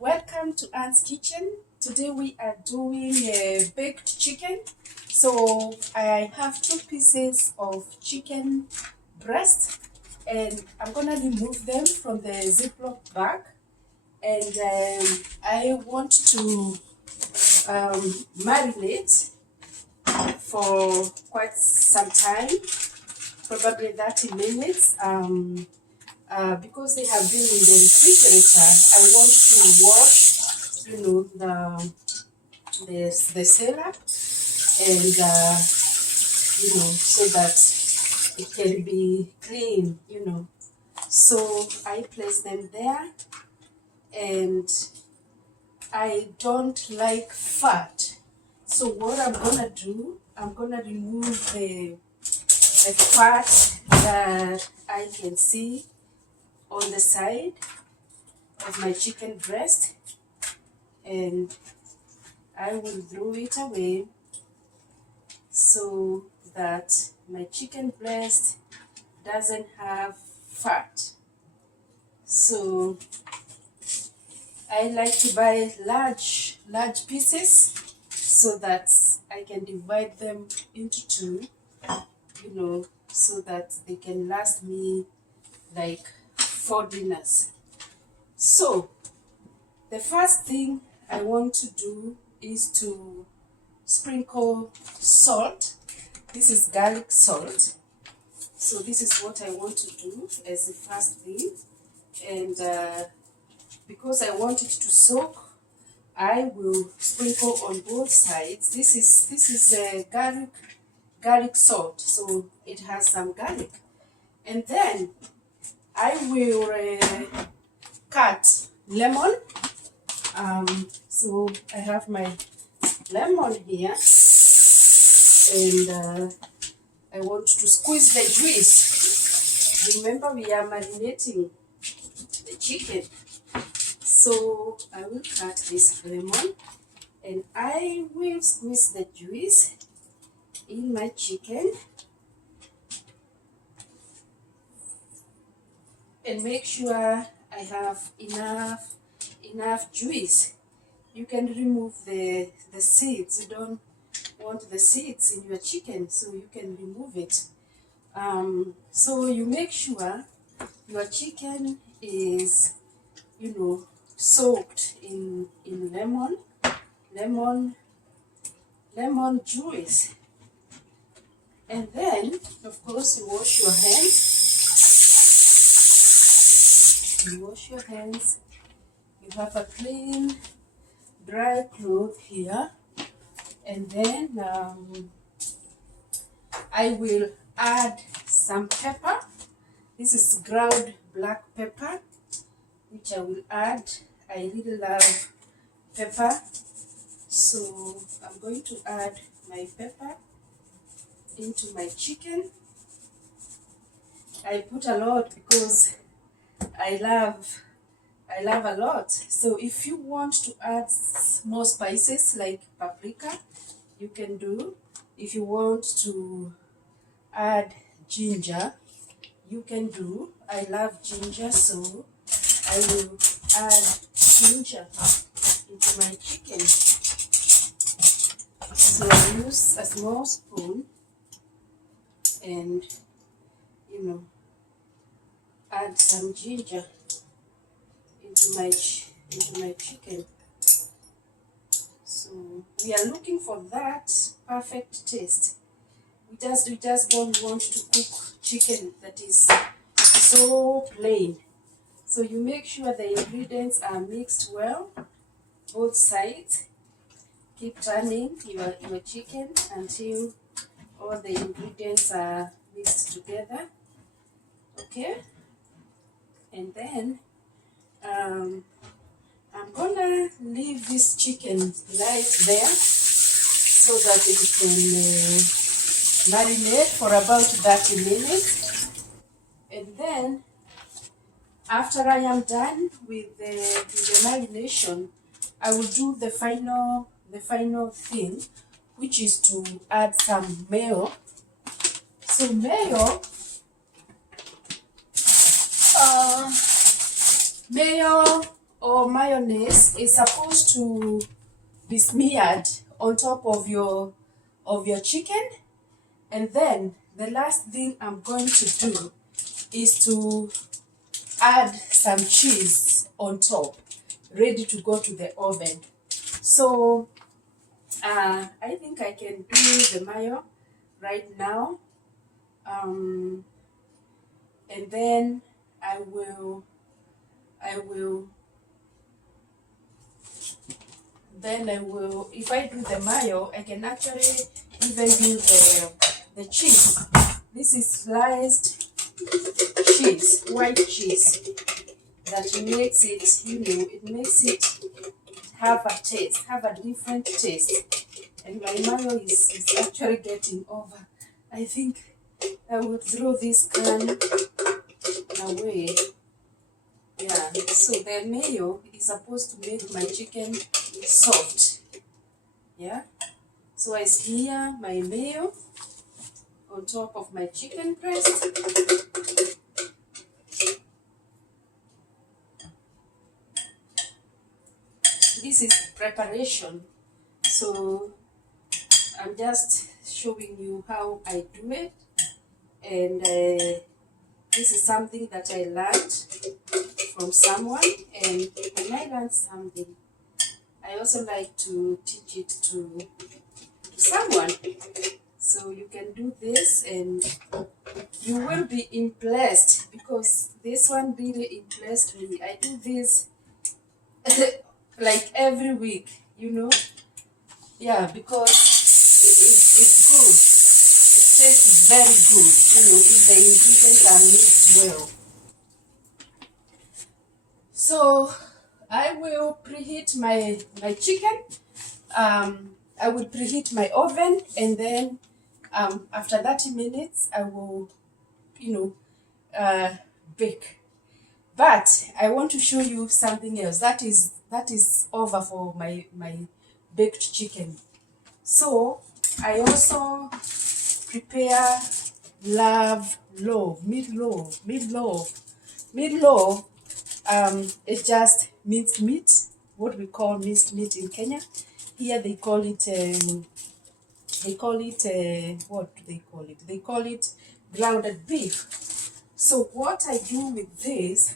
Welcome to sKitchen. Today we are doing a baked chicken. So I have 2 pieces of chicken breast and I'm gonna remove them from the Ziploc bag, and I want to marinate for quite some time, probably 30 minutes. Because they have been in the refrigerator, I want to wash, the cellar, and so that it can be clean. So I place them there, and I don't like fat. So what I'm gonna do, I'm gonna remove the fat that I can see on the side of my chicken breast, and I will throw it away so that my chicken breast doesn't have fat. So I like to buy large pieces so that I can divide them into two, so that they can last me like 4 dinners. So the first thing I want to do is to sprinkle salt. This is garlic salt. So this is what I want to do as the first thing. And because I want it to soak, I will sprinkle on both sides. This is garlic salt, so it has some garlic. And then I will cut lemon. So I have my lemon here, and I want to squeeze the juice. Remember, we are marinating the chicken. So I will cut this lemon and I will squeeze the juice in my chicken, and make sure I have enough juice. You can remove the seeds. You don't want the seeds in your chicken, so you can remove it. So you make sure your chicken is, soaked in lemon juice. And then, of course, you wash your hands. You have a clean, dry cloth here. And then I will add some pepper. This is ground black pepper, which I will add. I really love pepper. So I'm going to add my pepper into my chicken. I put a lot because I love a lot. So if you want to add more spices like paprika, you can do. If you want to add ginger, you can do. I love ginger, so I will add ginger into my chicken. So I use a small spoon and add some ginger into my chicken. So we are looking for that perfect taste. We just don't want to cook chicken that is so plain. So you make sure the ingredients are mixed well, both sides. Keep turning your chicken until all the ingredients are mixed together. Okay? And then I'm gonna leave this chicken right there so that it can marinate for about 30 minutes. And then after I am done with the marination, I will do the final thing, which is to add some mayo. So mayo or mayonnaise is supposed to be smeared on top of your chicken. And then the last thing I'm going to do is to add some cheese on top, ready to go to the oven. So I think I can do the mayo right now. And then I will if I do the mayo, I can actually even do the cheese. This is sliced cheese, white cheese, that makes it, it makes it have a taste, have a different taste. And my mayo is actually getting over. I think I would throw this can away. Yeah, so the mayo is supposed to make my chicken soft. Yeah, so I smear my mayo on top of my chicken breast. This is preparation, so I'm just showing you how I do it. And this is something that I learned from someone, and when I learn something, I also like to teach it to someone. So you can do this and you will be impressed, because this one really impressed me. I do this like every week, yeah, because it's good. It tastes very good, if the ingredients are mixed well. So I will preheat my chicken. I will preheat my oven, and then after 30 minutes, I will, bake. But I want to show you something else that is over for my baked chicken. So I also prepare meatloaf. It's just minced meat, what we call minced meat in Kenya. Here they call it what do they call it? They call it grounded beef. So what I do with this,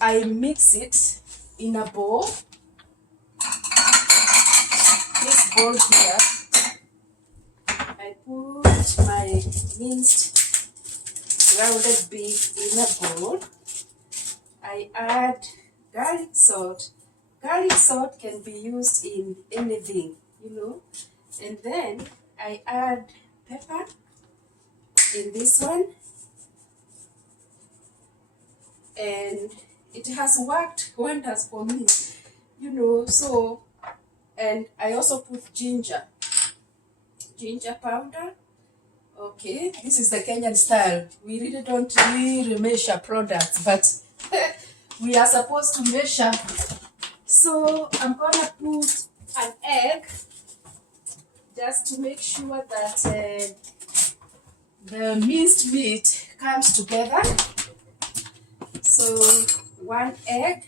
I mix it in a bowl. This bowl here, I put my minced grounded beef in a bowl. I add garlic salt. Garlic salt can be used in anything, And then I add pepper in this one. And it has worked wonders for me, so, and I also put ginger powder. Okay, this is the Kenyan style. We really don't really measure products, but we are supposed to measure. So I'm gonna put an egg just to make sure that the minced meat comes together. So 1 egg,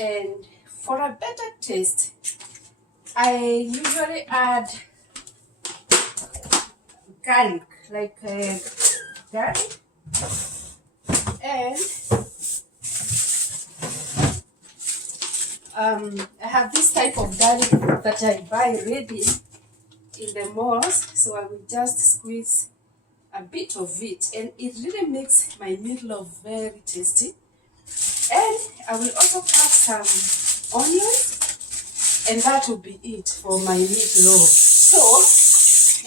and for a better taste, I usually add garlic, like garlic, and I have this type of garlic that I buy ready in the malls, so I will just squeeze a bit of it, and it really makes my meatloaf very tasty. And I will also cut some onions, and that will be it for my meatloaf. So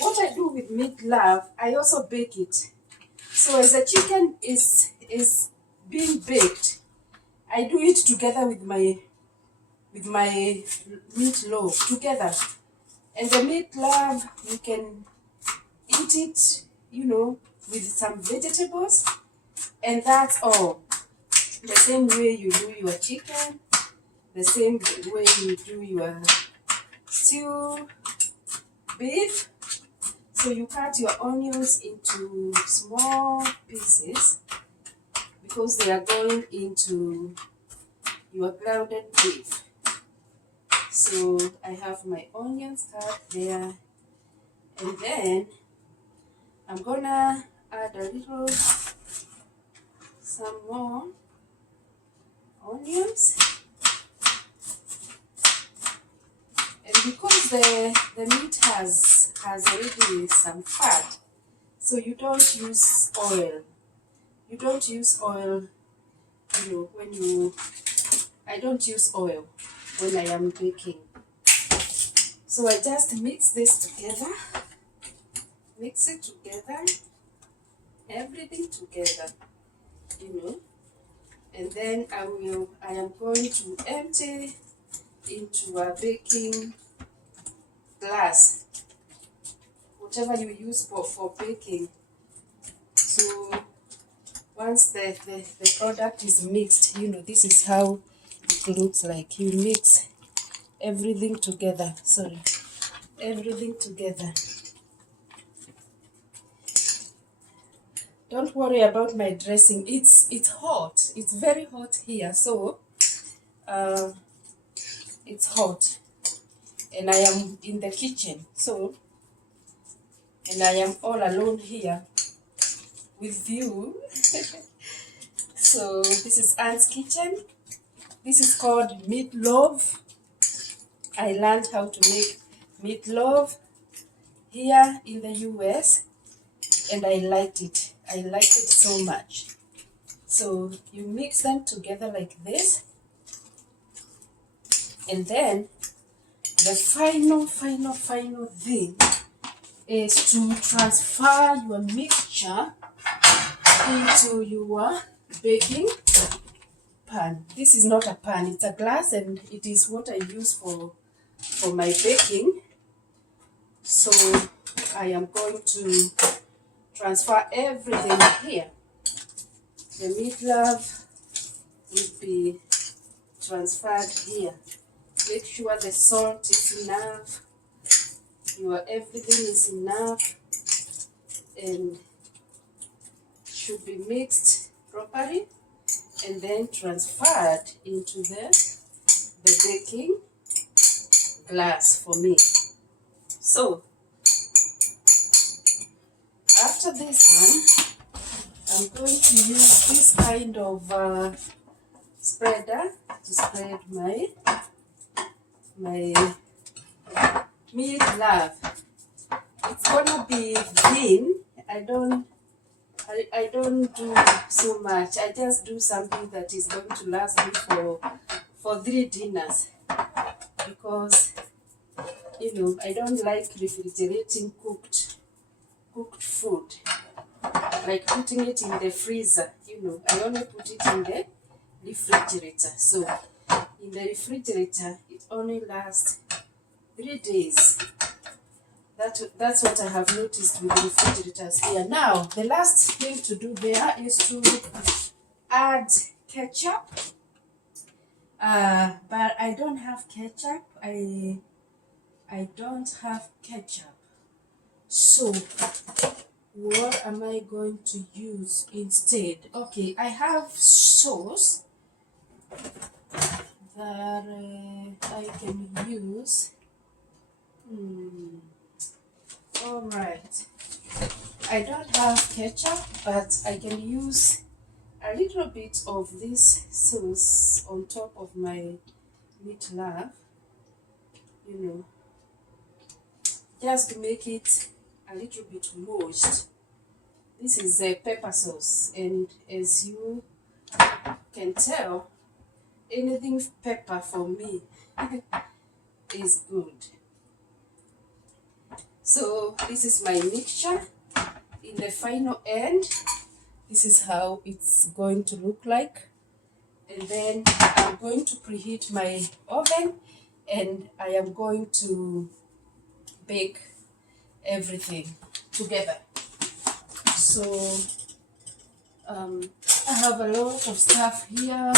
what I do with meatloaf, I also bake it. So as the chicken is being baked, I do it together with my meatloaf together. And the meatloaf, you can eat it, with some vegetables, and that's all. The same way you do your chicken, the same way you do your stew beef. So you cut your onions into small pieces, because they are going into your grounded beef. So I have my onions cut there, and then I'm gonna add a little, some more onions. And because the meat has already some fat, so you don't use oil. You don't use oil, I don't use oil when I am baking. So I just mix this together, mix it together, everything together, and then I am going to empty into a baking glass, whatever you use for baking. So once the product is mixed, this is how it looks like. You mix everything together. Everything together. Don't worry about my dressing. It's hot. It's very hot here. So it's hot, and I am in the kitchen. And I am all alone here with you. So this is sKitchen. This is called meatloaf. I learned how to make meatloaf here in the US, and I liked it. I liked it so much. So you mix them together like this, and then the final thing is to transfer your mixture into your baking pan. This is not a pan, it's a glass, and it is what I use for my baking. So I am going to transfer everything here. The meatloaf will be transferred here. Make sure the salt is enough, your everything is enough, and should be mixed properly and then transferred into the baking glass for me. So after this one, I'm going to use this kind of spreader to spread my meatloaf. It's gonna be thin. I don't do so much. I just do something that is going to last me for 3 dinners, because I don't like refrigerating cooked food, like putting it in the freezer. I only put it in the refrigerator. So in the refrigerator, it only lasts 3 days. That's what I have noticed with the refrigerators here. Now, the last thing to do there is to add ketchup. But I don't have ketchup. I don't have ketchup. So what am I going to use instead? Okay, I have sauce that I can use. Alright, I don't have ketchup, but I can use a little bit of this sauce on top of my meatloaf, just to make it a little bit moist. This is a pepper sauce, and as you can tell, anything pepper for me is good. So this is my mixture. In the final end, this is how it's going to look like. And then I'm going to preheat my oven, and I am going to bake everything together. So I have a lot of stuff here.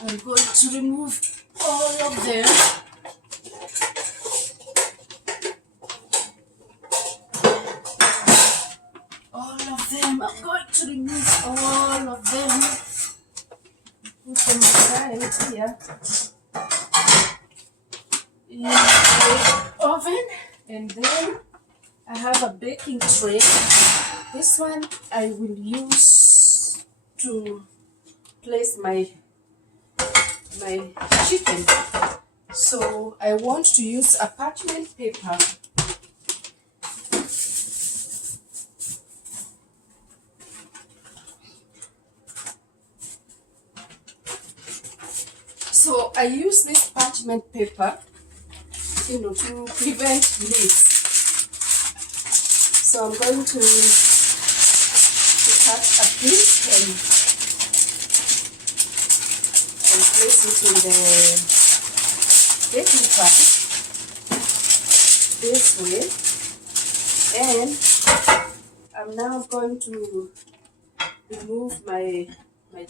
I'm going to remove all of them. I'm going to remove all of them, put them aside. here in the oven, and then I have a baking tray. This one I will use to place my chicken. So I want to use a parchment paper. So I use this parchment paper, to prevent leaks. So I'm going to cut a piece and place it in the baking pan this way. And I'm now going to remove my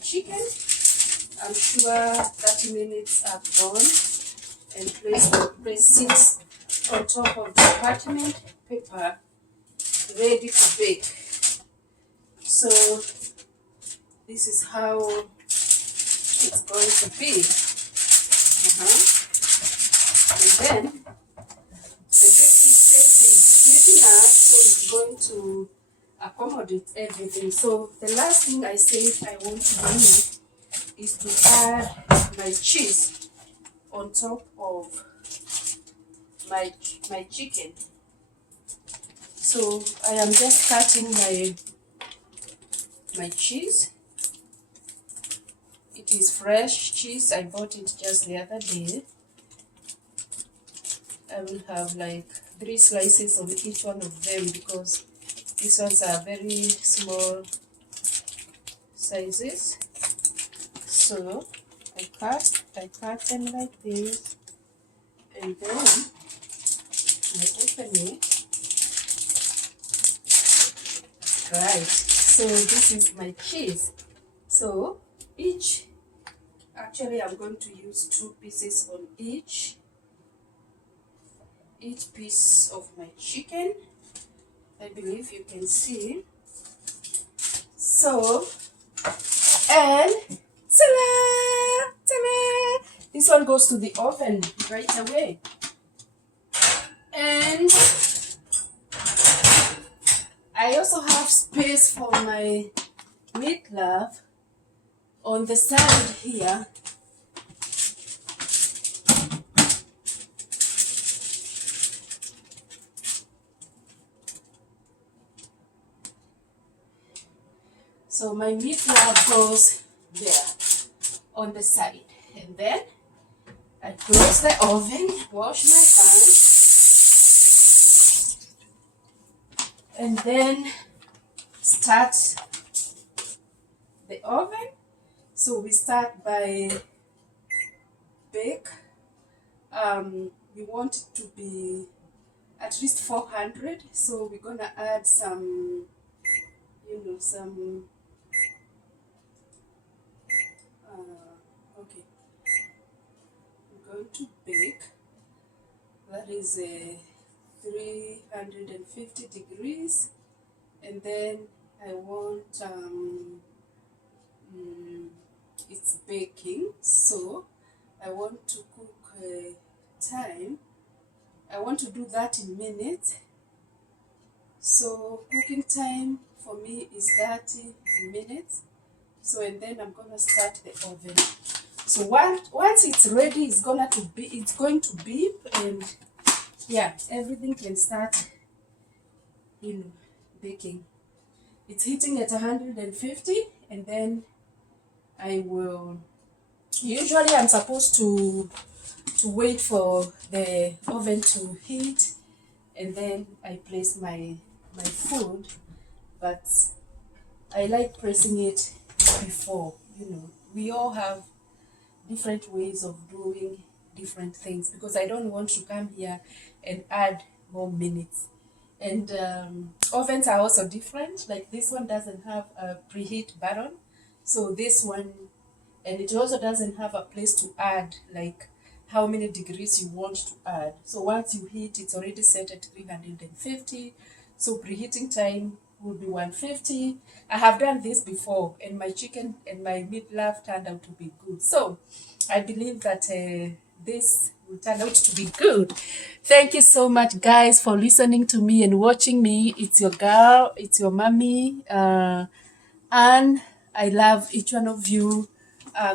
chicken. I'm sure 30 minutes are gone, and place it on top of the parchment paper, ready to bake. So this is how it's going to be. And then the baking space is big enough, so it's going to accommodate everything. So the last thing I said I want to do is to add my cheese on top of my chicken. So I am just cutting my cheese. It is fresh cheese. I bought it just the other day. I will have like 3 slices on each one of them because these ones are very small sizes. So I cut them like this, and then I open it. Right, so this is my cheese. So actually I'm going to use 2 pieces on each piece of my chicken. I believe you can see. So, and ta-da! Ta-da! This one goes to the oven right away. And I also have space for my meatloaf on the side here. So my meatloaf goes there on the side. And then I close the oven, wash my hands, and then start the oven. So we start by bake. We want it to be at least 400. So we're gonna add some, okay. I'm going to bake. That is 350 degrees, and then I want it's baking, so I want to cook time. I want to do 30 minutes. So cooking time for me is 30 minutes. So, and then I'm gonna start the oven. So once it's ready, it's going to beep, and yeah, everything can start baking. It's heating at 150, and then I will, usually I'm supposed to wait for the oven to heat, and then I place my food, but I like pressing it before. We all have different ways of doing different things, because I don't want to come here and add more minutes. And ovens are also different. Like this one doesn't have a preheat button, so this one, and it also doesn't have a place to add like how many degrees you want to add. So once you heat, it's already set at 350. So preheating time would be 150. I have done this before, and my chicken and my meat love turned out to be good. So I believe that this will turn out to be good. Thank you so much, guys, for listening to me and watching me. It's your girl, it's your mommy, and I love each one of you.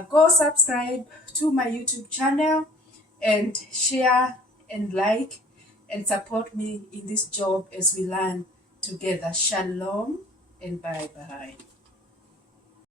Go subscribe to my YouTube channel and share and like and support me in this job as we learn together. Shalom and bye bye.